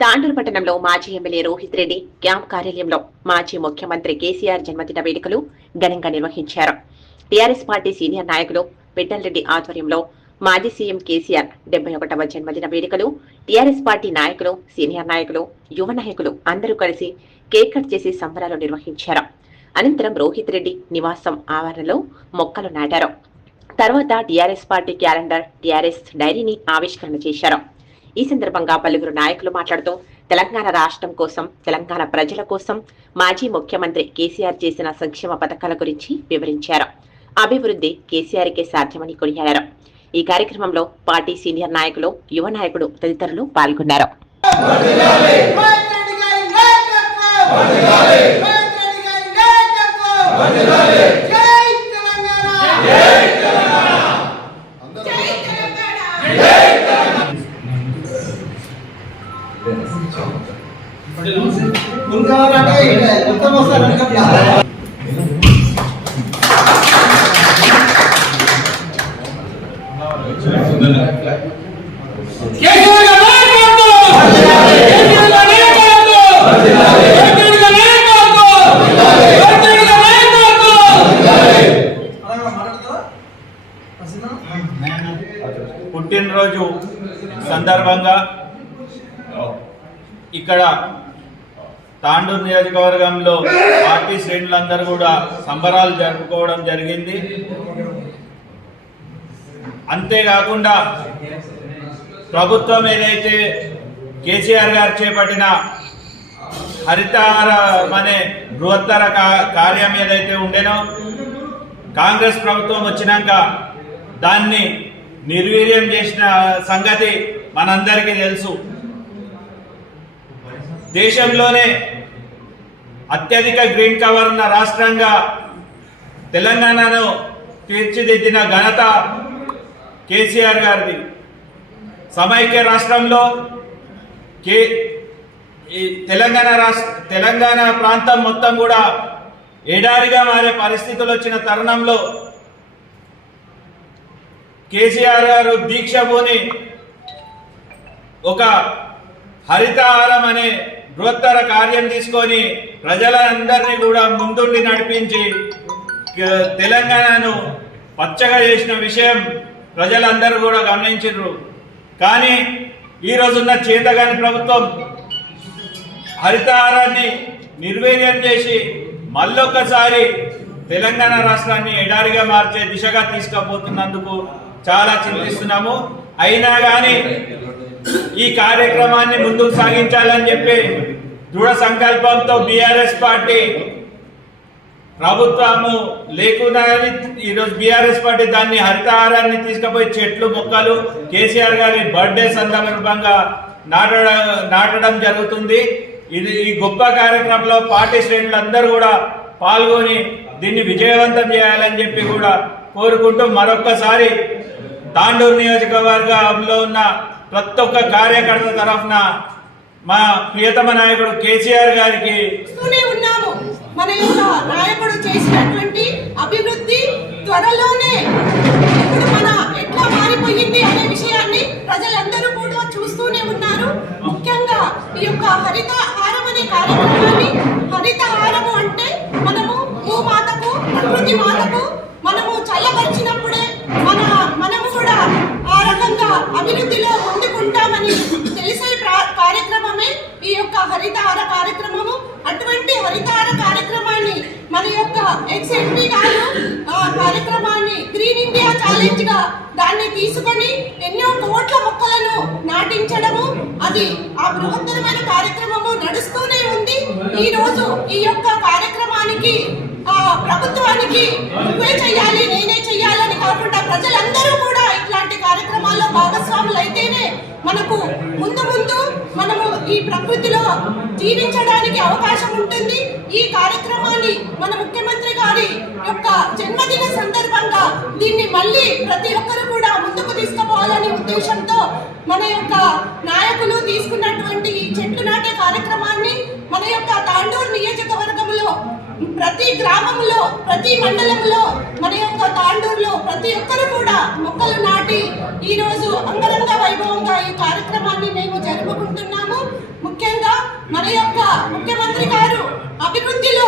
తాండూరు పట్టణంలో మాజీ MLA Rohit Reddy camp కార్యాలయంలో మాజీ ముఖ్యమంత్రి కేసీఆర్ జన్మదిన వేడుకలు ఘనంగా నిర్వహించారు. టీఆర్ఎస్ పార్టీ సీనియర్ నాయకులు రెడ్డి ఆధ్వర్యంలో మాజీ సీఎం కేసీఆర్ డెబ్బై ఒకటవ జన్మదిన వేడుకలు టీఆర్ఎస్ పార్టీ నాయకులు సీనియర్ నాయకులు యువ నాయకులు అందరూ కలిసి కేక్ కట్ చేసి సంబరాలు నిర్వహించారు. అనంతరం రోహిత్ రెడ్డి నివాసం ఆవరణలో మొక్కలు నాటారు. తర్వాత టీఆర్ఎస్ పార్టీ క్యాలెండర్ టీఆర్ఎస్ డైరీని ఆవిష్కరణ చేశారు. ఈ సందర్భంగా పలువురు నాయకులు మాట్లాడుతూ తెలంగాణ రాష్ట్రం కోసం తెలంగాణ ప్రజల కోసం మాజీ ముఖ్యమంత్రి కేసీఆర్ చేసిన సంక్షేమ పథకాల గురించి వివరించారు. అభివృద్ధి కేసీఆర్కే సాధ్యమని కొనియాడారు. ఈ కార్యక్రమంలో పార్టీ సీనియర్ నాయకులు యువ నాయకుడు తదితరులు పాల్గొన్నారు. జై గారి కేసీఆర్ గారి నాయకత్వం! కేసీఆర్ గారి నాయకత్వం! కేసీఆర్ గారి నాయకత్వం! కేసీఆర్ గారి నాయకత్వం! పుట్టినరోజు సందర్భంగా ఇక్కడ తాండూరు నియోజకవర్గంలో పార్టీ శ్రేణులందరూ కూడా సంబరాలు జరుపుకోవడం జరిగింది. అంతేకాకుండా ప్రభుత్వం ఏదైతే కేసీఆర్ గారు చేపట్టిన హరితహారం అనే బృహత్తర కార్యం ఏదైతే ఉండేనో కాంగ్రెస్ ప్రభుత్వం వచ్చినాక దాన్ని నిర్వీర్యం చేసిన సంగతి మనందరికీ తెలుసు. దేశంలోనే అత్యధిక గ్రీన్ కవర్ ఉన్న రాష్ట్రంగా తెలంగాణను తీర్చిదిద్దిన ఘనత కేసీఆర్ గారిది. సమైక్య రాష్ట్రంలో కే ఈ తెలంగాణ రాష్ట్ర తెలంగాణ ప్రాంతం మొత్తం కూడా ఎడారిగా మారే పరిస్థితులు వచ్చిన తరుణంలో కేసీఆర్ గారు దీక్ష పూని ఒక హరితహారం అనే బృహత్తర కార్యం తీసుకొని ప్రజలందరినీ కూడా ముందుండి నడిపించి తెలంగాణను పచ్చగా చేసిన విషయం ప్రజలందరూ కూడా గమనించారు కానీ ఈ రోజున్న చేతగాని ప్రభుత్వం హరితహారాన్ని నిర్వీర్యం చేసి మళ్ళొక్కసారి తెలంగాణ రాష్ట్రాన్ని ఎడారిగా మార్చే దిశగా తీసుకుపోతున్నందుకు చాలా చింతిస్తున్నాము. అయినా కానీ ఈ కార్యక్రమాన్ని ముందుకు సాగించాలని చెప్పి దృఢ సంకల్పంతో బీఆర్ఎస్ పార్టీ ప్రభుత్వము లేకున్నా కానీ ఈరోజు బీఆర్ఎస్ పార్టీ దాన్ని హరితహారాన్ని తీసుకుపోయి చెట్లు మొక్కలు కేసీఆర్ గారి బర్త్డే సందర్భంగా నాటడం నాటడం జరుగుతుంది. ఇది ఈ గొప్ప కార్యక్రమంలో పార్టీ శ్రేణులందరూ కూడా పాల్గొని దీన్ని విజయవంతం చేయాలని చెప్పి కూడా కోరుకుంటూ మరొక్కసారి తాండూరు నియోజకవర్గంలో ఉన్న ప్రతి ఒక్క కార్యకర్త తరఫున మా ప్రియతమ నాయకుడు కేసీఆర్ గారికి మన యొక్క నాయకుడు చేసినటువంటి అభివృద్ధి త్వరలోనే ఇప్పుడు మన ఎట్లా మారిపోయింది అనే విషయాన్ని ప్రజలందరూ కూడా చూస్తూనే ఉన్నారు ముఖ్యంగా ఈ యొక్క హరితహారం అనే కార్యక్రమాన్ని హరితహారము అంటే మనము భూమాతకు ప్రకృతి మాతకు మనము చల్లబరిచినప్పుడే మన మనము కూడా ఆ రకంగా అభివృద్ధిలో చేసే కార్యక్రమమే ఈ యొక్క హరితహార కార్యక్రమము. అటువంటి హరితహార కార్యక్రమాన్ని మన యొక్క ఎక్స్ ఎంపీ గారు ఆ కార్యక్రమాన్ని గ్రీన్ ఇండియా ఛాలెంజ్గా దాన్ని తీసుకొని ఎన్నో కోట్ల మొక్కలను నాటించడము అది ఆ బృహత్తరమైన కార్యక్రమము నడుస్తూనే ఉంది. ఈ రోజు ఈ యొక్క కార్యక్రమానికి ఆ ప్రభుత్వానికి నువ్వే చెయ్యాలి నేనే చెయ్యాలని కాకుండా ప్రజలందరూ కూడా ఇట్లాంటి కార్యక్రమాల్లో భాగస్వాములు అయితేనే మనకు ముందు ముందు మనము ఈ ప్రకృతిలో జీవించడానికి అవకాశం ఉంటుంది. ఈ కార్యక్రమాన్ని మన ముఖ్యమంత్రి గారి యొక్క జన్మదిన సందర్భంగా దీన్ని మళ్ళీ ప్రతి ఒక్కరు కూడా ముందుకు తీసుకుపోవాలనే ఉద్దేశంతో మన యొక్క నాయకులు తీసుకున్నటువంటి ఈ చెట్లు నాటే కార్యక్రమాన్ని మన యొక్క తాండూరు నియోజకవర్గంలో ప్రతి గ్రామంలో ప్రతి మండలంలో మన యొక్క తాండూరులో ప్రతి ఒక్కరు కూడా మొక్కలు నాటి ఈరోజు అంగరంగ వైభవంగా ఈ కార్యక్రమాన్ని మేము జరుపుకుంటున్నాము. ముఖ్యంగా మన యొక్క ముఖ్యమంత్రి గారు అభివృద్ధిలో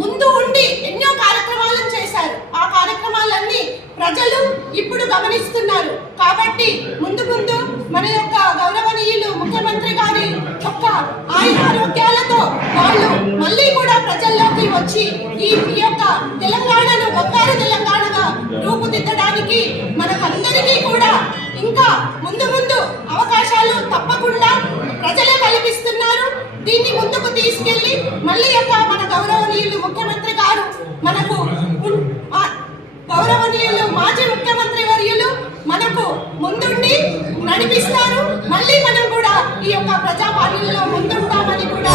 ముందు ఉండి ఎన్నో కార్యక్రమాలను చేశారు. ఆ కార్యక్రమాలన్నీ ప్రజలు ఇప్పుడు గమనిస్తున్నారు. కాబట్టి ముందు ముందు మన యొక్క గౌరవనీయులు ముఖ్యమంత్రి గారి యొక్క ఆయురారోగ్యాలతో వాళ్ళు మళ్ళీ కూడా ప్రజల్లోకి వచ్చి ఈ యొక్క తెలంగాణను ఒక్కారు తెలంగాణగా రూపుదిద్దడానికి ఇంకా ముందు ముందు అవకాశాలు తప్పకుండా ప్రజలే కల్పిస్తున్నారు. దీన్ని ముందుకు తీసుకెళ్ళి మళ్ళీ యొక్క మన గౌరవనీయులు ముఖ్యమంత్రి గారు మనకు గౌరవనీయులు మాజీ ముఖ్యమంత్రి వర్యులు మనకు ముందుండి నడిపిస్తారు. మళ్ళీ మనం కూడా ఈ యొక్క ప్రజాపాలనలో ముందుంటామని కూడా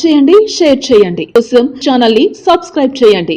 చేయండి షేర్ చేయండి. కోసం ఛానల్ని సబ్స్క్రైబ్ చేయండి.